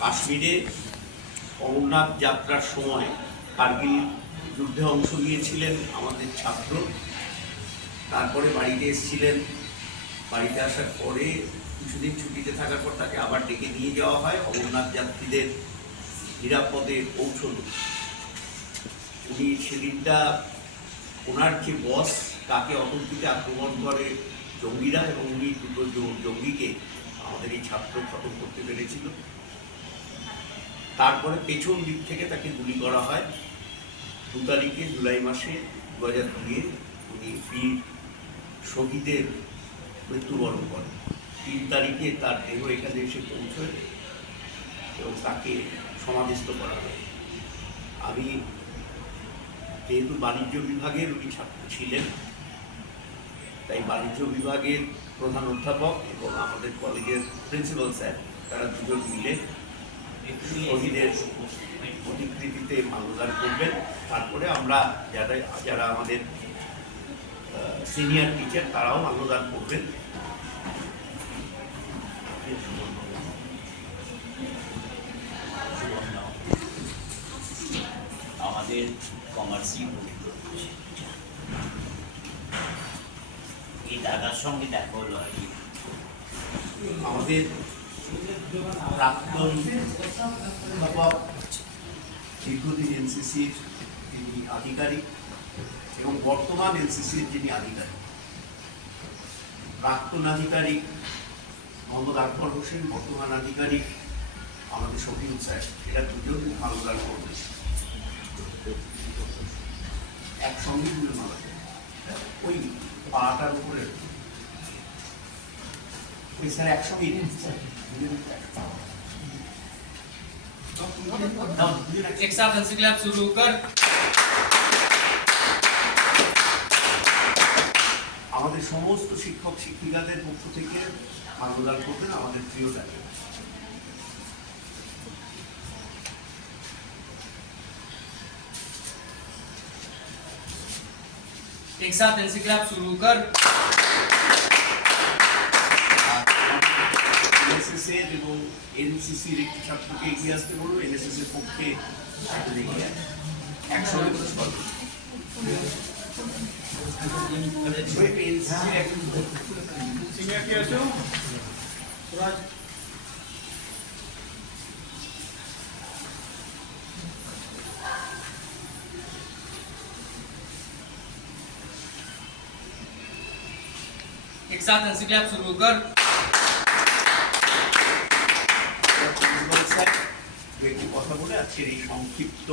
কাশ্মীরে অমরনাথ যাত্রার সময় কার্গিল যুদ্ধে অংশ নিয়েছিলেন আমাদের ছাত্র। তারপরে বাড়িতে এসেছিলেন। বাড়িতে আসার পরে কিছুদিন ছুটিতে থাকার পর তাকে আবার ডেকে নিয়ে যাওয়া হয় অমরনাথ যাত্রীদের নিরাপদে পৌঁছল। উনি সেদিনটা ওনার যে বস তাকে অতর্কিতে আক্রমণ করে জঙ্গিরা, এবং উনি দুটো জঙ্গিকে আমাদের এই ছাত্র খতম করতে পেরেছিল। তারপরে পেছন দিক থেকে তাকে গুলি করা হয়। 2 তারিখে জুলাই মাসে 2002-এ উনি বীর শহীদের মৃত্যুবরণ করেন। 3 তারিখে তার দেহ এখানে এসে পৌঁছয় এবং তাকে সমাধিস্থ করা হয়। আমি যেহেতু বাণিজ্য বিভাগের উনি ছাত্র ছিলেন, তাই বাণিজ্য বিভাগের প্রধান অধ্যাপক এবং আমাদের কলেজের প্রিন্সিপাল স্যার তারা দুজন মিলে শহীদের প্রতিকৃতিতে মাল্যদান করবেন। তারপরে আমরা যারা আমাদের সিনিয়র টিচার তারাও মাল্যদান করবেন। আমাদের কমার্সি এই দাদার সঙ্গে দেখা হলো আর কি। আমাদের প্রাক্তন অধ্যাপক, দীর্ঘদিন এনসিসির যিনি আধিকারিক এবং বর্তমান এনসিসির যিনি আধিকারিক, প্রাক্তন আধিকারিক মোহাম্মদ আকবর হোসেন, বর্তমান আধিকারিক আমাদের শফিউল স্যার, এরা দুজন মাল্যদান করবে একসঙ্গে দুজন মালা ওই পাটার উপরে ওই স্যার একসঙ্গেই एक साथ हंसी क्लैप शुरू कर। আমাদের সমস্ত শিক্ষক শিক্ষিকাদের পক্ষ থেকে মাল্যদান করবেন আমাদের প্রিয় ডাক্তার। एक साथ हंसी क्लैप शुरू कर। এনএসএস এর এবং এনসিসির একটি ছাত্রকে এগিয়ে আসতে বলবো। এনএসএস এর পক্ষে একসঙ্গে করে সরবে। एक साथ हंसी क्लैप शुरू कर। একটি কথা বলে আজকের এই সংক্ষিপ্ত